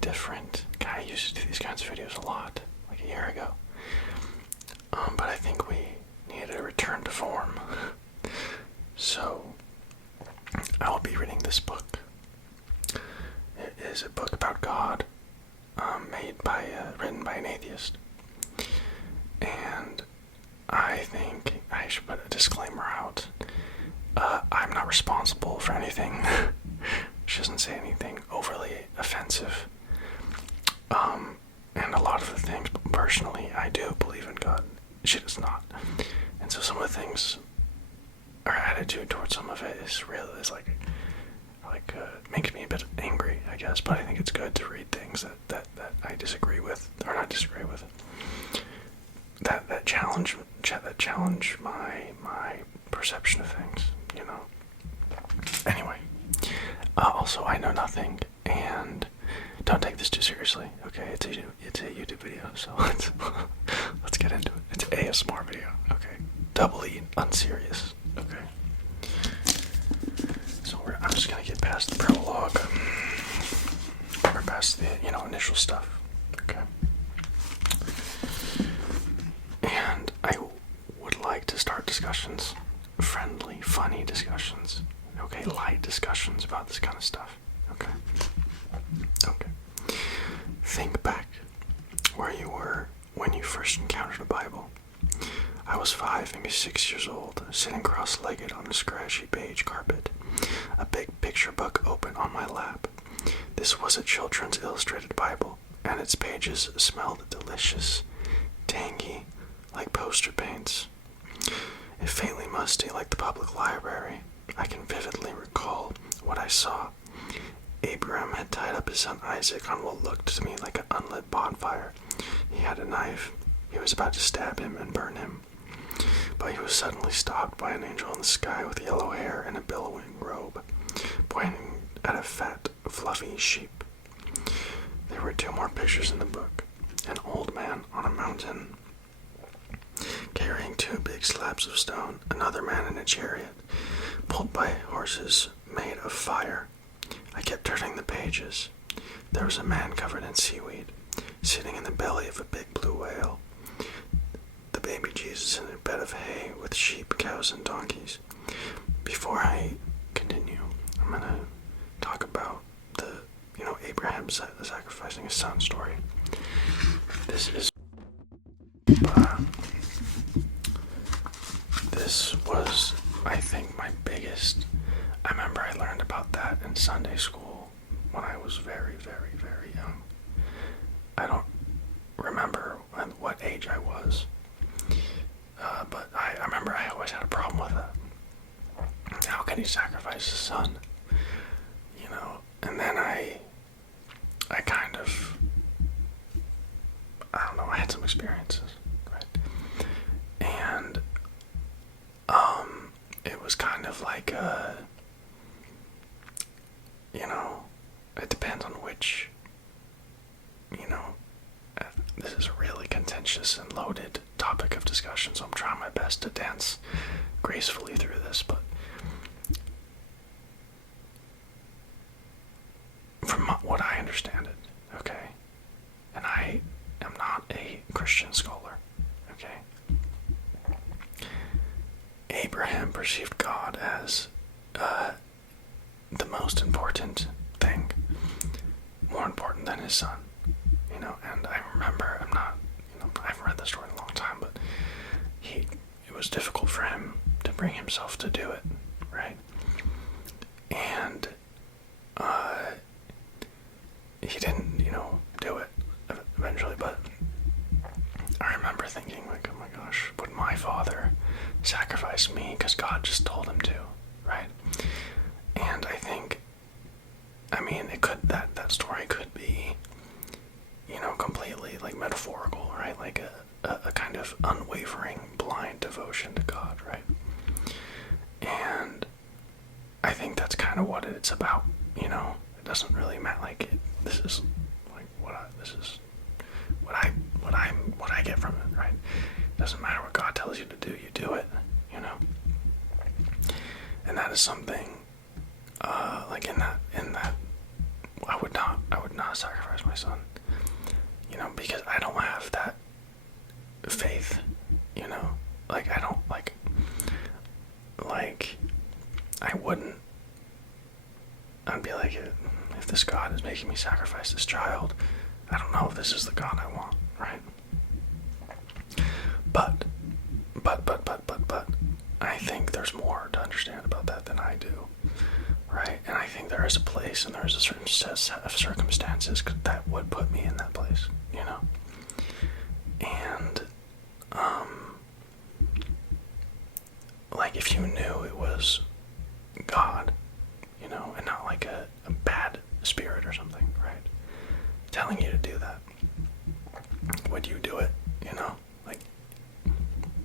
different. I used to do these kinds of videos a lot, like a year ago. But I think we needed a return to form. So, I will be reading this book. It is a book about God, written by an atheist. And I think I should put a disclaimer out. I'm not responsible for anything. She doesn't say anything overly offensive. And a lot of the things, personally, I do believe in God. She does not. And so some of the things, our attitude towards some of it is makes me a bit angry, I guess. But I think it's good to read things that I disagree with, or not disagree with. That challenge my perception of things, you know. Anyway, also I know nothing, and don't take this too seriously. Okay, it's a YouTube video, so let's get into it. It's an ASMR video. Okay, doubly unserious. Okay. So I'm just gonna get past the prologue, or past the initial stuff. Okay. And I would like to start discussions, friendly, funny discussions, okay, light discussions about this kind of stuff, okay? Okay. Think back where you were when you first encountered the Bible. I was 5, maybe 6 years old, sitting cross-legged on the scratchy beige carpet, a big picture book open on my lap. This was a children's illustrated Bible, and its pages smelled delicious, tangy, like poster paints. If faintly musty like the public library, I can vividly recall what I saw. Abraham had tied up his son Isaac on what looked to me like an unlit bonfire. He had a knife. He was about to stab him and burn him. But he was suddenly stopped by an angel in the sky with yellow hair and a billowing robe, pointing at a fat, fluffy sheep. There were 2 more pictures in the book. An old man on a mountain, carrying 2 big slabs of stone, another man in a chariot, pulled by horses made of fire. I kept turning the pages. There was a man covered in seaweed, sitting in the belly of a big blue whale. The baby Jesus in a bed of hay with sheep, cows, and donkeys. Before I continue, I'm going to talk about the, Abraham sacrificing his son story. This was, I think, my biggest. I remember I learned about that in Sunday school when I was very, very, very young. I don't remember what age I was, but I remember I always had a problem with it. How can he sacrifice his son? And then I kind of, I don't know, I had some experiences, right? And it was kind of like it depends on which, this is a really contentious and loaded topic of discussion, so I'm trying my best to dance gracefully through this, but from what I understand it, okay, and I am not a Christian scholar, okay, Abraham perceived God as the most important thing, more important than his son, and I remember, I haven't read the story in a long time, but it was difficult for him to bring himself to do it, right, and he didn't, do it eventually, but I remember thinking, like, oh my gosh, would my father sacrifice me because God just told him to, right? And I think, that story could be, completely, like, metaphorical, right? Like a kind of unwavering, blind devotion to God, right? And I think that's kind of what it's about, It doesn't really matter, like, this is what I get from it, right? It doesn't matter what God tells you to do, you do it, And that is something, like in that, I would not sacrifice my son. You know, because I don't have that faith, you know? Like, I don't, like, I wouldn't, I'd be like, if this God is making me sacrifice this child, I don't know if this is the God I want, right? But, I think there's more to understand about that than I do, right? And I think there is a place and there's a certain set of circumstances that would put me in that place, you know? And, like, if you knew it was God, you know, and not like a bad spirit or something, right, telling you to do that, would you do it, you know? Like,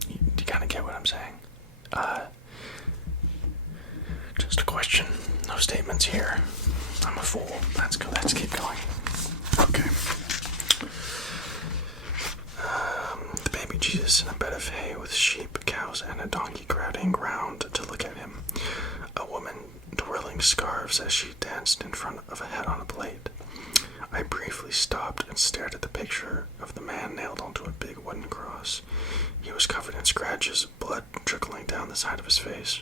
you kind of get what I'm saying? Just a question. No statements here. I'm a fool. Let's go. Let's keep going. Okay. The baby Jesus in a bed of hay with sheep, cows, and a donkey crowding round to look at him. A woman twirling scarves as she danced in front of a head on a plate. I briefly stopped and stared at the picture of the man nailed onto a big wooden cross. He was covered in scratches, blood trickling down the side of his face.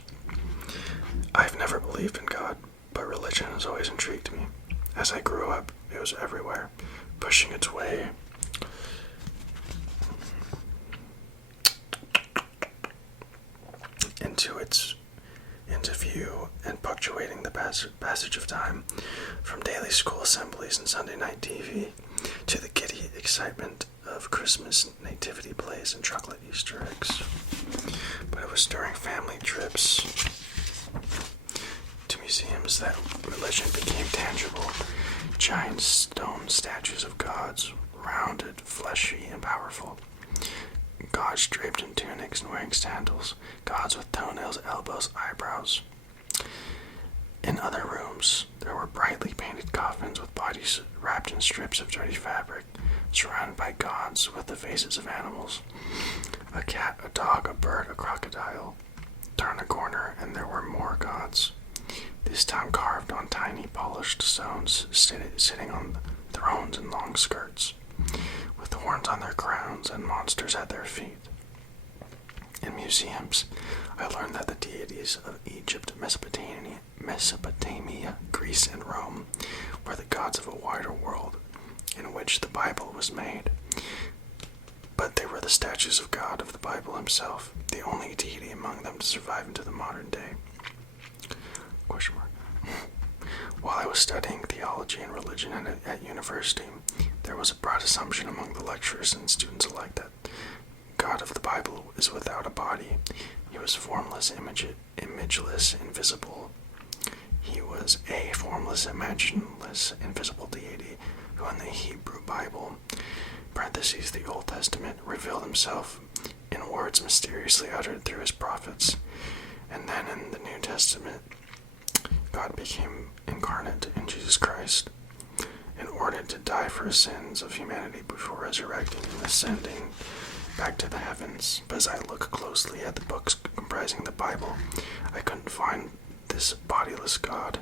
I've never believed in God, but religion has always intrigued me. As I grew up, it was everywhere, pushing its way into view and punctuating the passage of time, from daily school assemblies and Sunday night TV to the giddy excitement of Christmas nativity plays and chocolate Easter eggs. But it was during family trips to museums that religion became tangible. Giant stone statues of gods, rounded, fleshy, and powerful. Gods draped in tunics and wearing sandals. Gods with toenails, elbows, eyebrows. In other rooms, there were brightly painted coffins with bodies wrapped in strips of dirty fabric, surrounded by gods with the faces of animals. A cat, a dog, a bird, a crocodile. Turn a corner, and there were more gods. This time carved on tiny polished stones, sitting on thrones and long skirts, with horns on their crowns and monsters at their feet. In museums, I learned that the deities of Egypt, Mesopotamia, Greece, and Rome were the gods of a wider world in which the Bible was made. But they were the statues of God of the Bible himself, the only deity among them to survive into the modern day. Question mark. While I was studying theology and religion at university, there was a broad assumption among the lecturers and students alike that God of the Bible is without a body. He was formless, imageless, invisible. He was a formless, imagineless, invisible deity who in the Hebrew Bible, parentheses, the Old Testament, revealed himself in words mysteriously uttered through his prophets. And then in the New Testament, God became incarnate in Jesus Christ in order to die for the sins of humanity before resurrecting and ascending back to the heavens. But as I look closely at the books comprising the Bible, I couldn't find this bodiless God.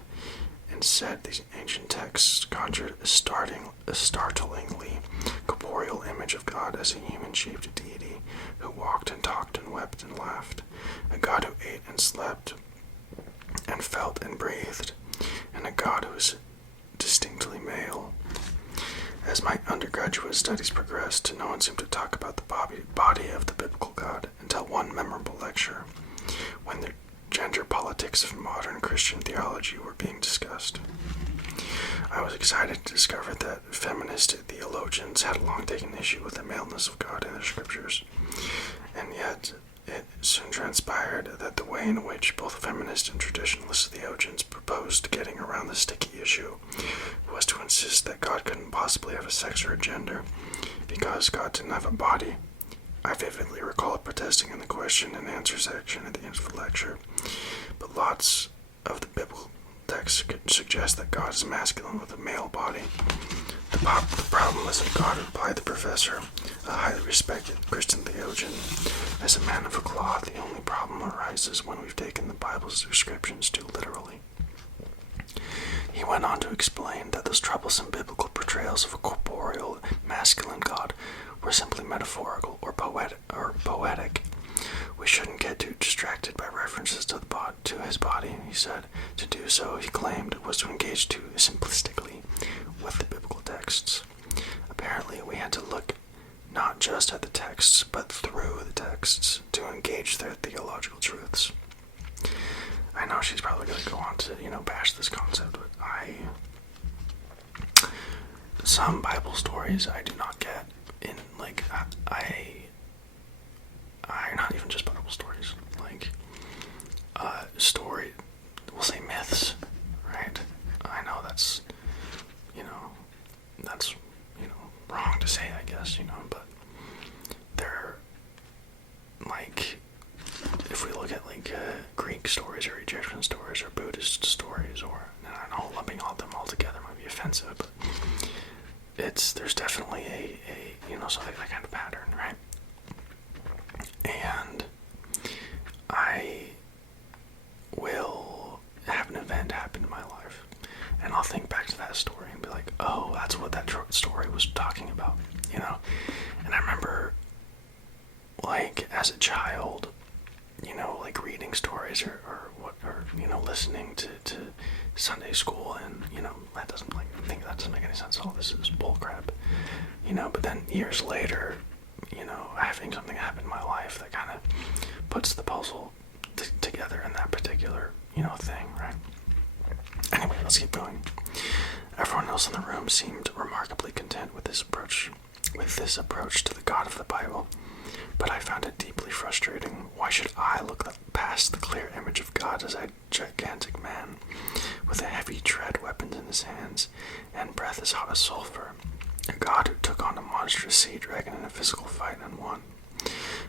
Instead, these ancient texts conjured a startlingly corporeal image of God as a human-shaped deity who walked and talked and wept and laughed, a God who ate and slept and felt and breathed, and a God who is distinctly male. As my undergraduate studies progressed, no one seemed to talk about the body of the biblical God until one memorable lecture, when the gender politics of modern Christian theology were being discussed. I was excited to discover that feminist theologians had long taken issue with the maleness of God in the scriptures, and yet it soon transpired that the way in which both feminist and traditionalist theologians proposed getting around the sticky issue was to insist that God couldn't possibly have a sex or a gender because God didn't have a body. I vividly recall protesting in the question and answer section at the end of the lecture, but lots of the biblical texts suggest that God is masculine with a male body. The problem is that God replied the professor, a highly respected Christian theologian, as a man of a cloth. The only problem arises when we've taken the Bible's descriptions too literally. He went on to explain that those troublesome biblical portrayals portrayals of a corporeal, masculine God were simply metaphorical or poetic. We shouldn't get too distracted by references to his body, he said. To do so, he claimed, was to engage too simplistically with the biblical texts. Apparently, we had to look not just at the texts, but through the texts to engage their theological truths. I know she's probably going to go on to, bash this concept, but some Bible stories I do not get in, not even just Bible stories, we'll say myths, right? I know that's wrong to say, I guess, but they're, if we look at, Greek stories or Egyptian stories or Buddhist stories, or, I know lumping all of them all together might be offensive, but there's definitely a that kind of pattern, right? And I will have an event happen in my life, and I'll think back to that story and be like, oh, that's what that story was talking about, And I remember, as a child, reading stories or listening to Sunday school, and that doesn't make any sense. All this is bullcrap, But then years later, having something happen in my life that kind of puts the puzzle together in that particular thing, right? Anyway, let's keep going. Everyone else in the room seemed remarkably content with this approach to the God of the Bible. But I found it deeply frustrating. Why should I look past the clear image of God as a gigantic man with a heavy tread weapons in his hands and breath as hot as sulfur? A God who took on a monstrous sea dragon in a physical fight and won.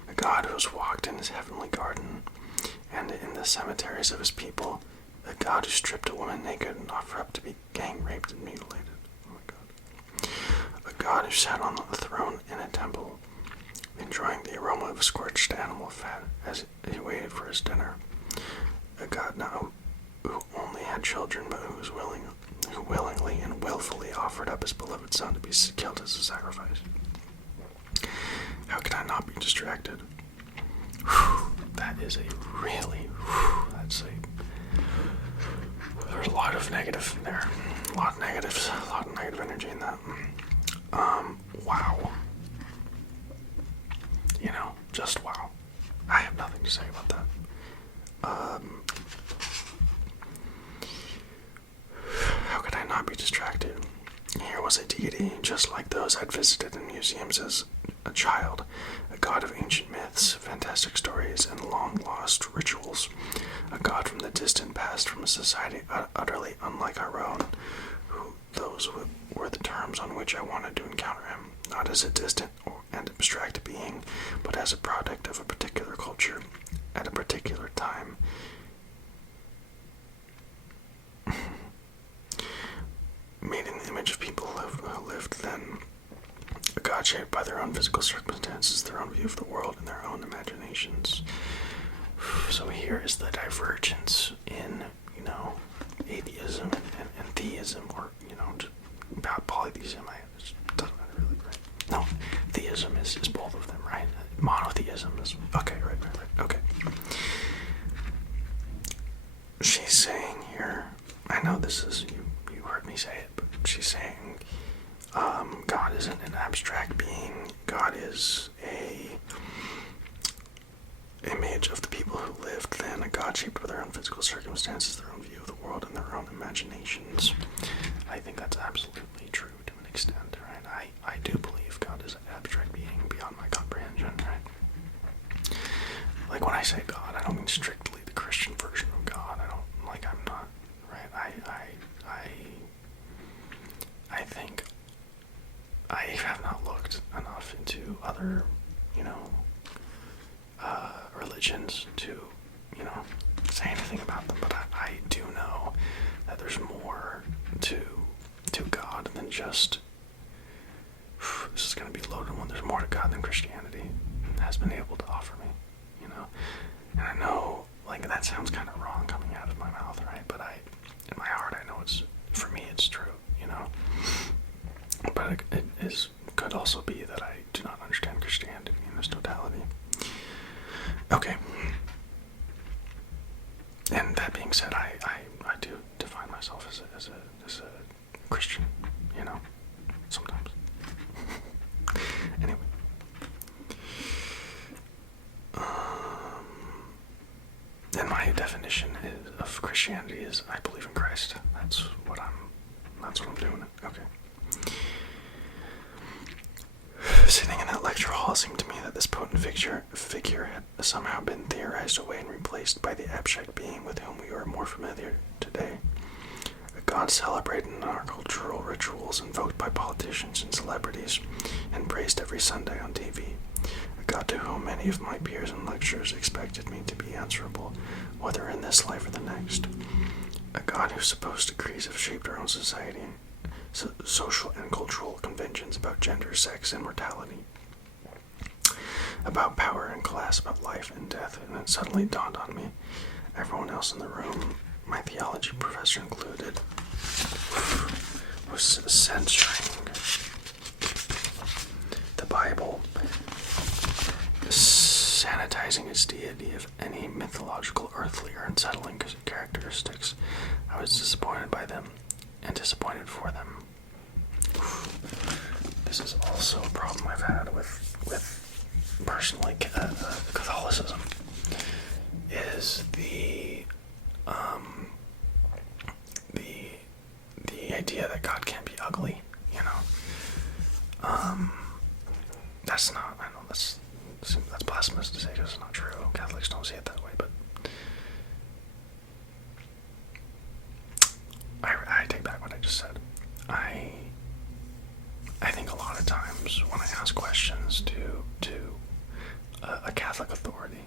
A God who has walked in his heavenly garden and in the cemeteries of his people. A God who stripped a woman naked and offered up to be gang raped and mutilated. Oh my God. A God who sat on a throne in a temple, enjoying the aroma of scorched animal fat as he waited for his dinner. A God now who only had children, but who willingly and willfully offered up his beloved son to be killed as a sacrifice. How could I not be distracted? That is there's a lot of negative there. A lot of negatives, a lot of negative energy in that. Wow. Just wow. I have nothing to say about that. How could I not be distracted? Here was a deity just like those I'd visited in museums as a child, a god of ancient myths, fantastic stories, and long-lost rituals, a god from the distant past from a society utterly unlike our own. Those were the terms on which I wanted to encounter him, not as a distant and abstract being, but as a product of a particular culture at a particular time. Made in the image of people who lived then, a god shaped by their own physical circumstances, their own view of the world, and their own imaginations. So here is the divergence in, atheism and theism, or, about polytheism. It doesn't matter really, right? No, theism is both of them, right? Monotheism is, okay, right, okay. She's saying here, I know this is, you heard me say it, but she's saying, God isn't an abstract being. God is a image of the people who lived then, a God shaped by their own physical circumstances, their own view of the world, and their own imaginations. I think that's absolutely true to an extent, right? I do believe God is an abstract being beyond my comprehension, right? When I say God, I don't mean strictly the Christian version of God. I don't, I'm not, right? I think I have not looked enough into other, religions to, say anything about them, but I do know that there's more to God than just, this is going to be a loaded one, there's more to God than Christianity has been able to offer me, and I know, that sounds kind of wrong coming out of my mouth, right, but in my heart, I know for me, it's true, but but it could also be that I do not understand Christianity in its totality. Okay. And that being said, I do define myself as a Christian, sometimes. Anyway. And my definition of Christianity is I believe in Christ. That's what I'm doing. Okay. Sitting in that lecture hall, it seemed to me that this potent figure had somehow been theorized away and replaced by the abstract being with whom we are more familiar today. A God celebrated in our cultural rituals, invoked by politicians and celebrities, and praised every Sunday on TV. A God to whom many of my peers and lecturers expected me to be answerable, whether in this life or the next. A God whose supposed decrees have shaped our own society, social and cultural conventions about gender, sex, and mortality, about power and class, about life and death. And it suddenly dawned on me, everyone else in the room, my theology professor included, was censoring the Bible, sanitizing its deity of any mythological, earthly, or unsettling characteristics. I was disappointed by them and disappointed for them. This is also a problem I've had with personally Catholicism, is the idea that God can't be ugly, that's not, I know that's blasphemous to say because it's not true. Catholics don't see it that way, but I take back what I just said. I think a lot of times when I ask questions to a Catholic authority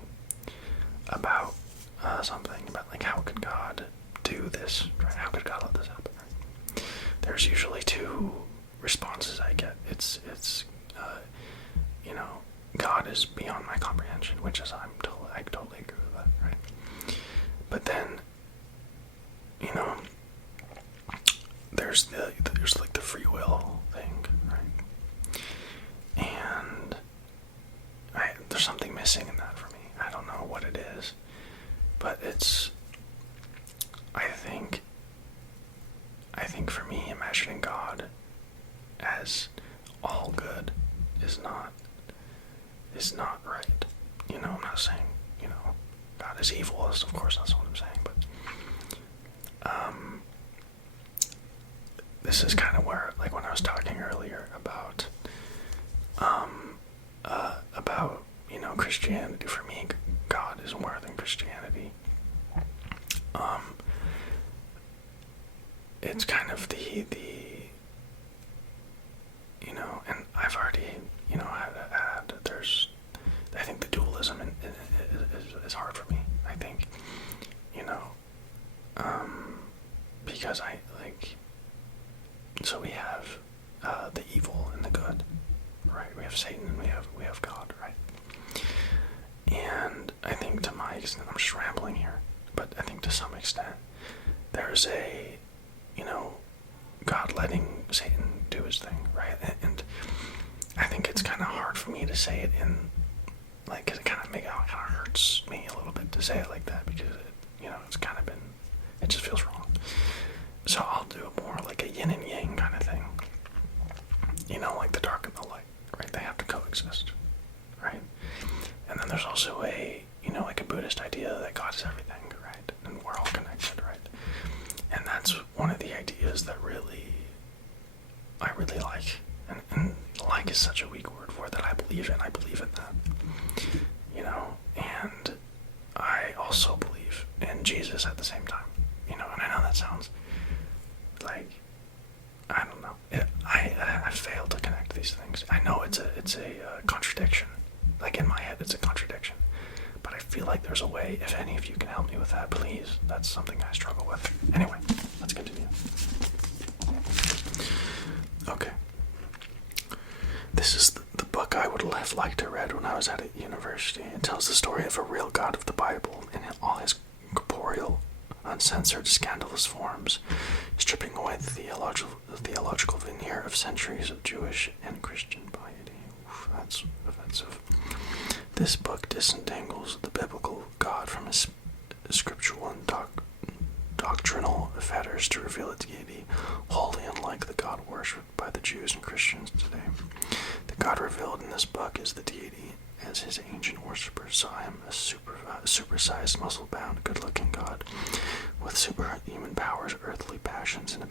about something, about like how could God do this, right? How could God let this happen? Right? There's usually two responses I get. It's God is beyond my comprehension, which is I totally agree with that, right? But then, there's like the free will thing, right? And there's something missing in that for me. I don't know what it is, but I think for me, imagining God as all good is not right. I'm not saying, God is evil. Of course, that's what I'm saying, but this is kind of where, like when I was talking earlier about Christianity, for me, God is more than Christianity. It's kind of the and I've already, had there's, I think the dualism is hard for me. I think, because so we have the evil and the good, right? We have Satan and we have God, right? And I think to my extent, I'm just rambling here, but I think to some extent there's a, God letting Satan do his thing, right? And I think it's kind of hard for me to say it in, like, cause it kind of hurts me a little bit to say it like that, because it's kind of been, it just feels wrong. So I'll do more like a yin and yang kind of thing, like the dark and the light, right? They have to coexist, right? And then there's also a, like a Buddhist idea that God is everything, right? And we're all connected, right? And that's one of the ideas that I really like. And like is such a weak word for it, that I believe in. I believe in that. And I also believe in Jesus at the same time. And I know that sounds like, I don't know. I fail to connect these things. I know it's a contradiction. Like in my head, it's a contradiction. But I feel like there's a way. If any of you can help me with that, please. That's something I struggle with. Anyway, let's continue. Okay. This is the book I would have liked to read when I was at a university. It tells the story of a real God of the Bible in all his corporeal, uncensored, scandalous forms, stripping away the theological veneer veneer of centuries of Jewish and Christian piety. Oof, that's offensive. This book disentangles the biblical God from his scriptural and doctrinal fetters to reveal a deity wholly unlike the God worshipped by the Jews and Christians today. The God revealed in this book is the deity as his ancient worshippers saw him, a supersized, muscle-bound, good-looking God with superhuman powers, earthly passions, and a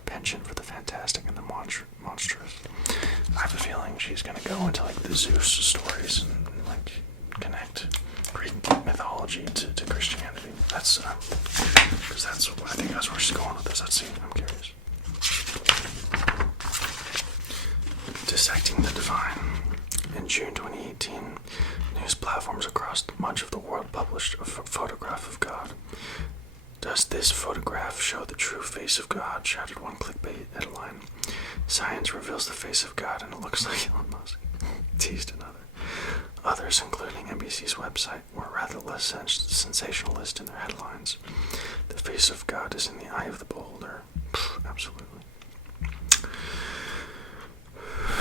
penchant for the fantastic and the monstrous. I have a feeling she's going to go into like the Zeus stories and like connect Greek mythology to Christianity. That's because I think that's where she's going with this. That scene. I'm curious. Dissecting the Divine. In June 2018, news platforms across much of the world published a photograph of God. Does this photograph show the true face of God? Shouted one clickbait headline. Science reveals the face of God and it looks like Elon Musk. Teased another. Others, including NBC's website, were rather less sensationalist in their headlines. The face of God is in the eye of the beholder. Absolutely.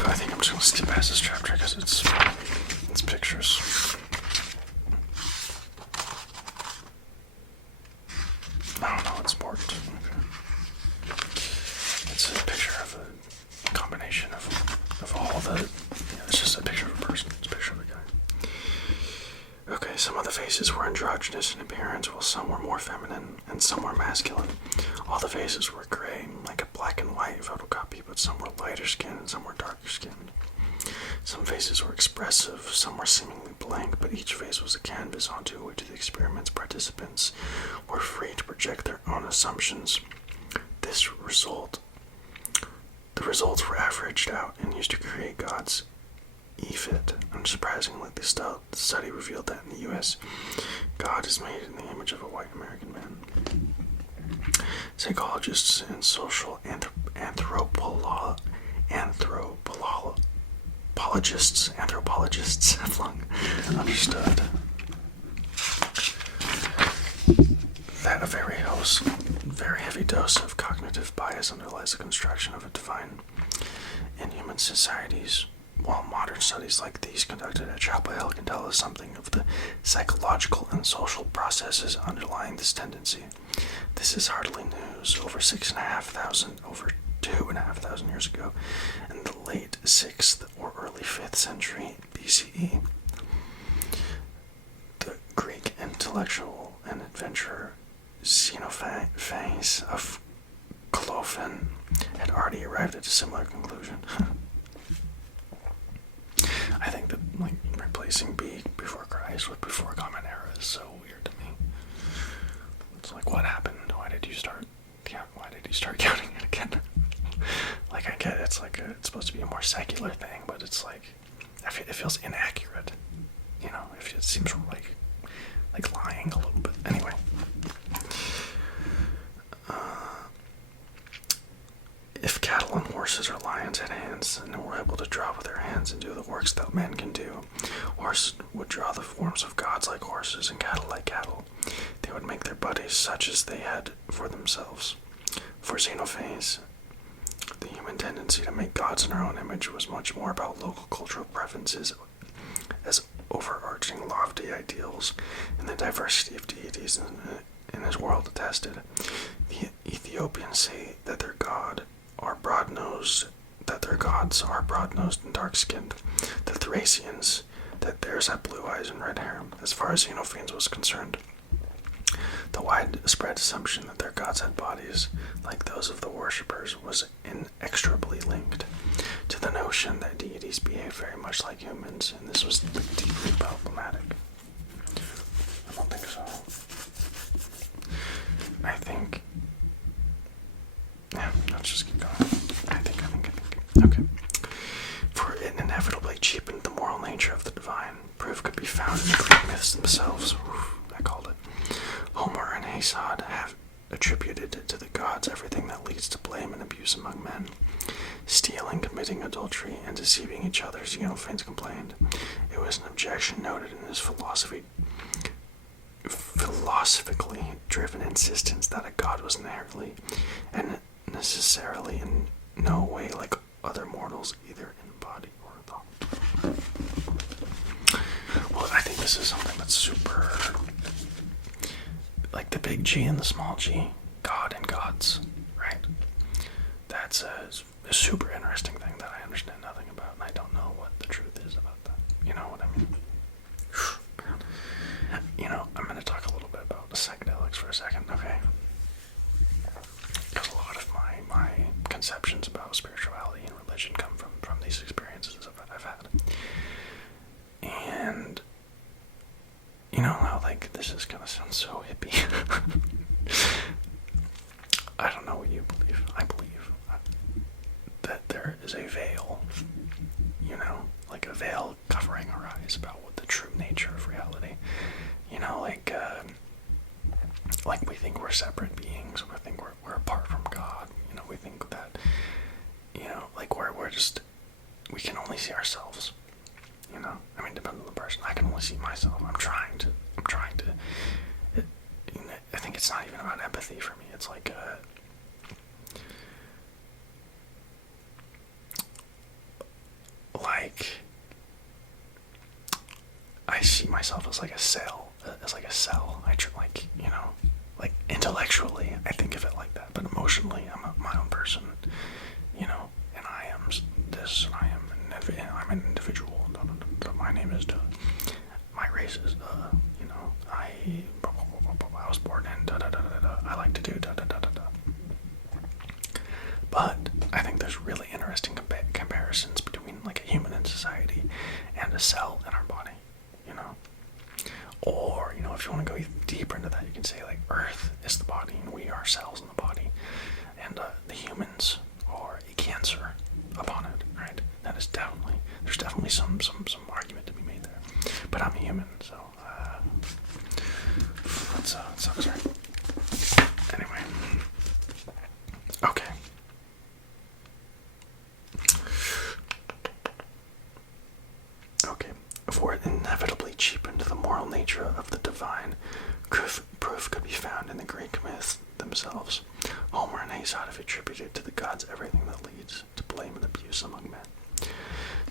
I think I'm just going to skip past this chapter because it's pictures. Oh no, it's marked. Okay. It's a picture of a combination of all the... it's just a picture of a person. It's a picture of a guy. Okay, some of the faces were androgynous in appearance, while some were more feminine and some were masculine. All the faces were gray, like a black and white photocopy, but some were lighter skinned and some were darker skinned. Some faces were expressive, some were seemingly blank, but each face was a canvas onto which the experiment's participants were free to project their own assumptions. The results were averaged out and used to create God's Ephit. Unsurprisingly, the study revealed that in the U.S., God is made in the image of a white American man. Psychologists and social anthropologists have long understood that a very heavy dose of cognitive bias underlies the construction of a divine in human societies. While modern studies like these conducted at Chapel Hill can tell us something of the psychological and social processes underlying this tendency, this is hardly news. Over 2,500 years ago, in the late 6th or early 5th century BCE, the Greek intellectual and adventurer Xenophanes of Colophon had already arrived at a similar conclusion. I think that replacing B before Christ with before Common Era is so weird to me. It's like, what happened? Why did you start counting it again? I get it, it's it's supposed to be a more secular thing, but it's it feels inaccurate. It seems like lying a little bit. Anyway. If cattle and horses or lions had hands and were able to draw with their hands and do the works that men can do, horses would draw the forms of gods like horses and cattle like cattle. They would make their bodies such as they had for themselves. For Xenophanes, the human tendency to make gods in our own image was much more about local cultural preferences as overarching lofty ideals, and the diversity of deities in his world attested. The Ethiopians say that their gods are broad-nosed and dark-skinned. The Thracians, that theirs had blue eyes and red hair. As far as Xenophanes was concerned, the widespread assumption that their gods had bodies like those of the worshippers was inextricably linked to the notion that deities behave very much like humans, and this was deeply problematic. I don't think so. I think... yeah, let's just keep going. I think. Okay. For it inevitably cheapened the moral nature of the divine. Proof could be found in the Greek myths themselves. I called it. Homer and Hesiod have attributed to the gods everything that leads to blame and abuse among men. Stealing, committing adultery, and deceiving each other, Xenophanes complained. It was an objection noted in his philosophically driven insistence that a god was inherently and necessarily no way like other mortals, either in body or thought. Well, I think this is something that's super, like the big G and the small g, God and gods, right? That's a super interesting thing that I understand nothing about, and I don't know what the truth is about that. You know what I mean? You know, I'm going to talk a little bit about psychedelics for a second, okay? Because a lot of my conceptions about spirituality and religion come from these experiences I've had. And, you know how, like, this is going to sound so hippie. I don't know what you believe. I believe that there is a veil, you know, like a veil covering our eyes about what the true nature of reality. You know, like we think we're separate beings. We think we're apart from God. You know, we think that, you know, like we're just, we can only see ourselves. You know, I mean, depends on the person. I can only see myself. I'm trying to. You know, I think it's not even about empathy for me. It's like I see myself as like a cell. I like, you know, like intellectually, I think of it like that, but emotionally, I'm my own person. You know, and I am this, and I'm an individual. My name is my race is you know, I was born in I like to do But I think there's really interesting comparisons between like a human in society and a cell in our body, you know. Or, you know, if you want to go even deeper into that, you can say like Earth is the body and we are cells in the body, and the humans are a cancer upon it, right? That is there's definitely some argument to be made there. But I'm a human, so that sucks, right? Anyway, okay. For it inevitably cheapened the moral nature of the divine. Proof could be found in the Greek myths themselves. Homer and Hesiod have attributed to the gods everything that leads to blame and abuse among men.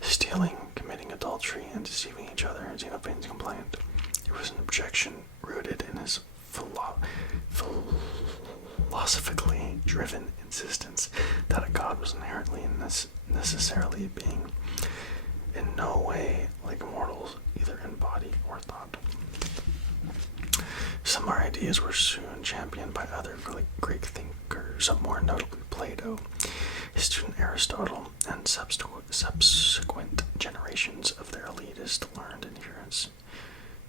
Stealing, committing adultery, and deceiving each other, Xenophon's complained. It was an objection rooted in his philosophically driven insistence that a god was inherently and necessarily a being in no way like mortals, either in body or thought. Similar ideas were soon championed by other Greek thinkers, more notably Plato, his student Aristotle, and subsequent generations of their elitist learned adherents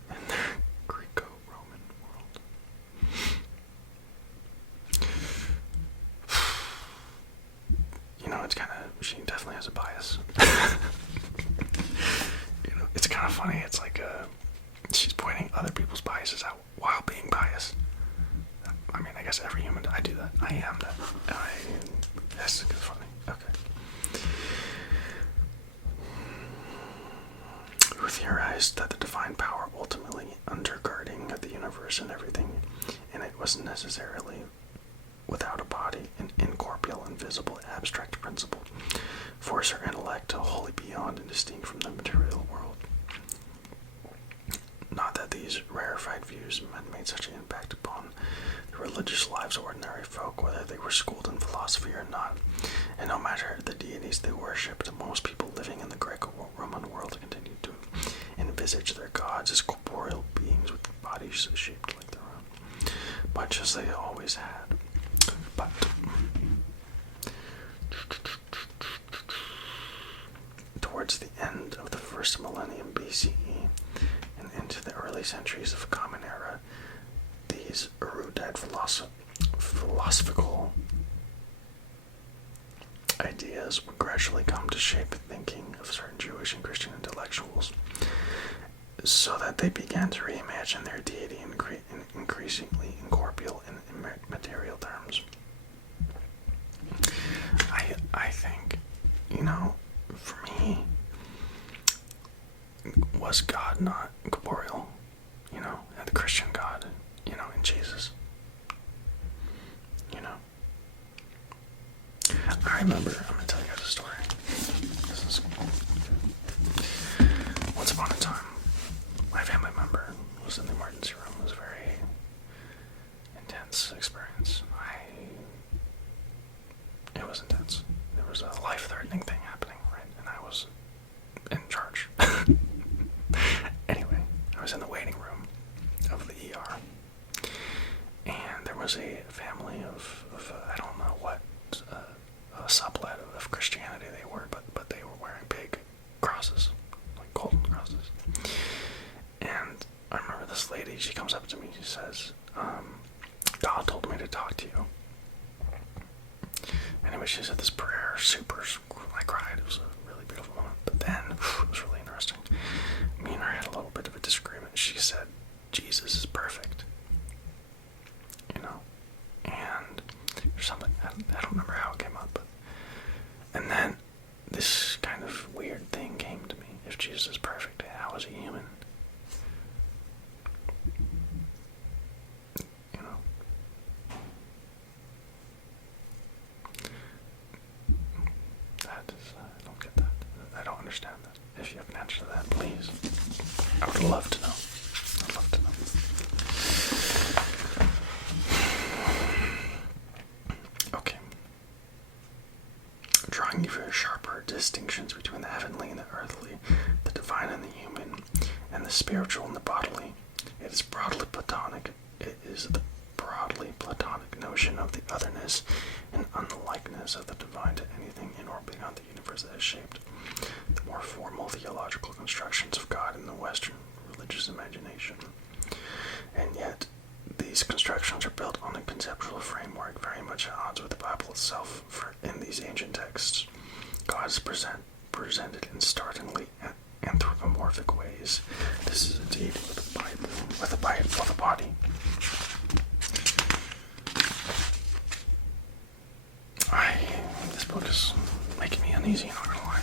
in their Greco-Roman world. You know, it's kind of, she definitely has a bias. You know, it's kind of funny. It's like she's pointing other people's biases out while being biased. I mean, I guess every human, I do that. I am that. That's funny. Okay. Who theorized that the divine power ultimately undergirding the universe and everything in it was necessarily without a body, an incorporeal, invisible, abstract principle, force or intellect wholly beyond and distinct from the material world. Not that these rarefied views had made such an impact upon the religious lives of ordinary folk, whether they were schooled in philosophy or not, and no matter the deities they worshipped, most people living in the Greco-Roman world continued to envisage their gods as corporeal beings with bodies shaped like their own, much as they always had. But towards the end of the first millennium BCE and into the early centuries of Common Era, these erudite philosophical ideas would gradually come to shape the thinking of certain Jewish and Christian intellectuals, so that they began to reimagine their deity in increasingly incorporeal and immaterial terms. I think, you know, for me, was God not corporeal? You know, the Christian God, you know, in Jesus. You know, I remember, I'm going to tell you guys a story. Once upon a time, my family member was in the emergency room. It was a very intense experience. It was intense. There was a life-threatening thing happening, right? And I was in charge. Anyway, I was in the waiting room of the ER. And there was a family of I don't know what sublet of Christianity they were, but they were wearing big crosses, like golden crosses. And I remember this lady, she comes up to me, she says, God told me to talk to you. Anyway, she said this prayer, I cried, it was a really beautiful moment. But then, it was really interesting. Me and her had a little bit of a disagreement. She said, Jesus is perfect. You know? And there's something, I don't remember how it came up, but, and then this kind of weird thing came to me. If Jesus is perfect, how is he human? You know? That is, I don't get that. I don't understand that. If you have an answer to that, please. I would love to know. I'd love to know. Okay. Drawing even sharper distinctions between the heavenly and the earthly, the divine and the human, and the spiritual and the bodily. It is broadly Platonic. It is the broadly Platonic notion of the otherness and unlikeness of the divine to anything in or beyond the universe that is shaped. The more formal theological constructions of God in the Western religious imagination. And yet, these constructions are built on a conceptual framework very much at odds with the Bible itself. For in these ancient texts, God is presented in startlingly anthropomorphic ways. This is indeed with the Bible, with the body. This book is making me uneasy, not gonna lie.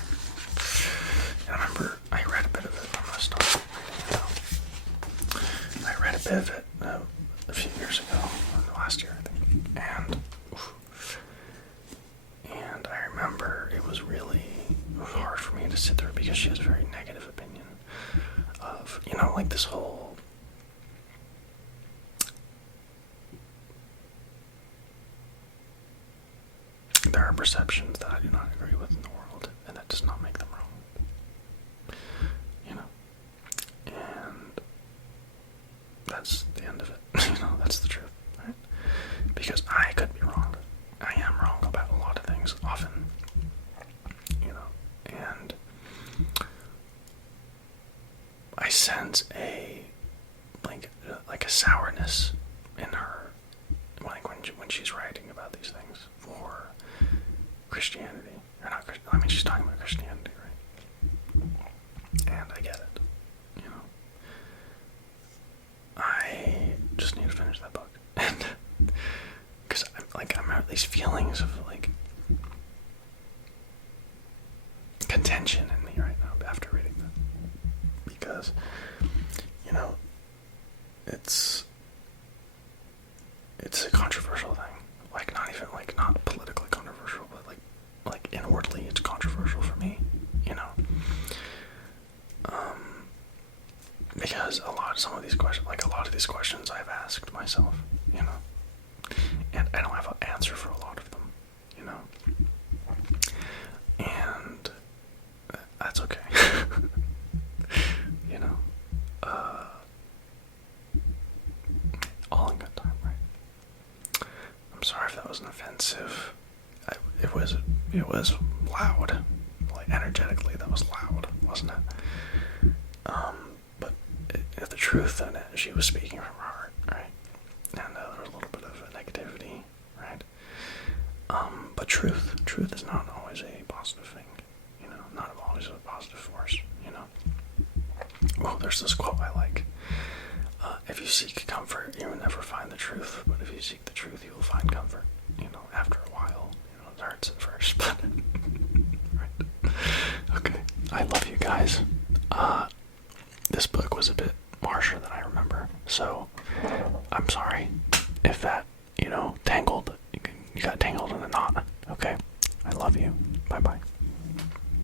And I remember I read a bit of it. I'm gonna start reading it now. I read a bit of it a few years ago, or last year, I think. And I remember it was really hard for me to sit through because she has a very negative opinion of, you know, like this whole there are perceptions that I do not agree with in the world, and that does not make them wrong. You know? And that's the end of it. You know, that's the truth, right? Because I could be wrong. I am wrong about a lot of things, often. You know? And I sense like a sourness in her, like when she's writing about these things for Christianity, or not. I mean, she's talking about Christianity, right? And I get it, you know. I just need to finish that book, and because I'm out these feelings of like contention in me right now after reading that, because you know it's a controversial thing. Like not politically controversial, but like inwardly it's controversial for me, you know. Because a lot of these questions I've asked myself, you know. And I don't have an answer for a lot of them, you know. And that's okay. You know. All in good time, right? I'm sorry if that wasn't offensive. It was loud. Like energetically, that was loud, wasn't it? But the truth in it, she was speaking from her heart, right? And there was a little bit of negativity, right? But truth is not always a positive thing, you know, not always a positive force, you know. Well, there's this quote I like. If you seek comfort, you will never find the truth, but if you seek the truth, you will find comfort, you know, after a while. You know, it hurts at first, but right. Okay. I love you guys. This book was a bit harsher than I remember, so I'm sorry if that, you know, you got tangled in a knot. Okay. I love love you. Bye bye.